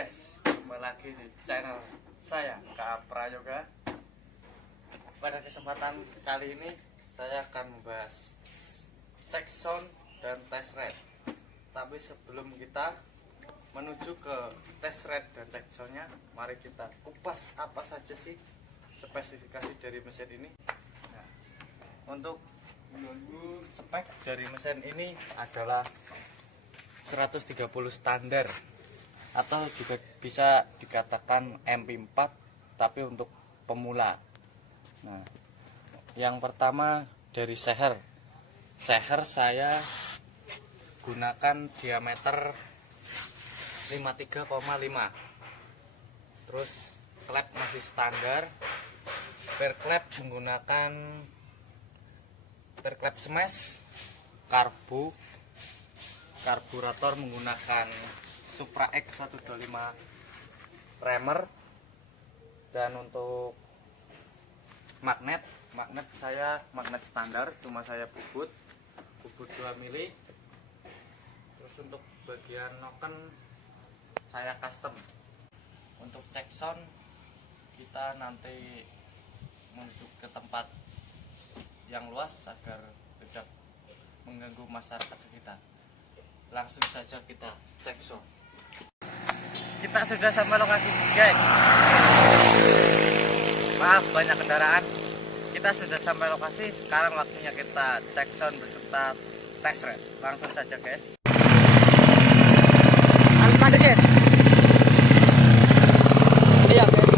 guys, kembali lagi di channel saya KA Prayoga. Pada kesempatan kali ini saya akan membahas check sound dan test rate. Tapi sebelum kita menuju ke test rate dan check soundnya, mari kita kupas apa saja sih spesifikasi dari mesin ini. Nah, untuk spek dari mesin ini adalah 130 standar atau juga bisa dikatakan MP4 tapi untuk pemula. Nah, yang pertama dari seher saya gunakan diameter 53,5. Terus klep masih standar, per klep menggunakan per klep smash, karburator menggunakan Supra X 125 Remer. Dan untuk magnet saya magnet standar, cuma saya bubut 2 mili. Terus untuk bagian noken saya custom. Untuk check sound kita nanti menuju ke tempat yang luas agar tidak mengganggu masyarakat sekitar. Langsung saja kita cek sound. Kita sudah sampai lokasi guys. Maaf banyak kendaraan. Kita sudah sampai lokasi. Sekarang waktunya kita cek sound beserta test rate. Langsung saja guys. Alfa dikit. Iya guys.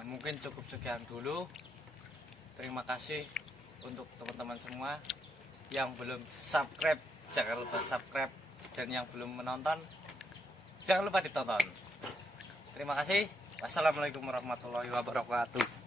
Nah, mungkin cukup sekian dulu. Terima kasih untuk teman-teman semua yang belum subscribe, jangan lupa subscribe, dan yang belum menonton jangan lupa ditonton. Terima kasih. Wassalamualaikum warahmatullahi wabarakatuh.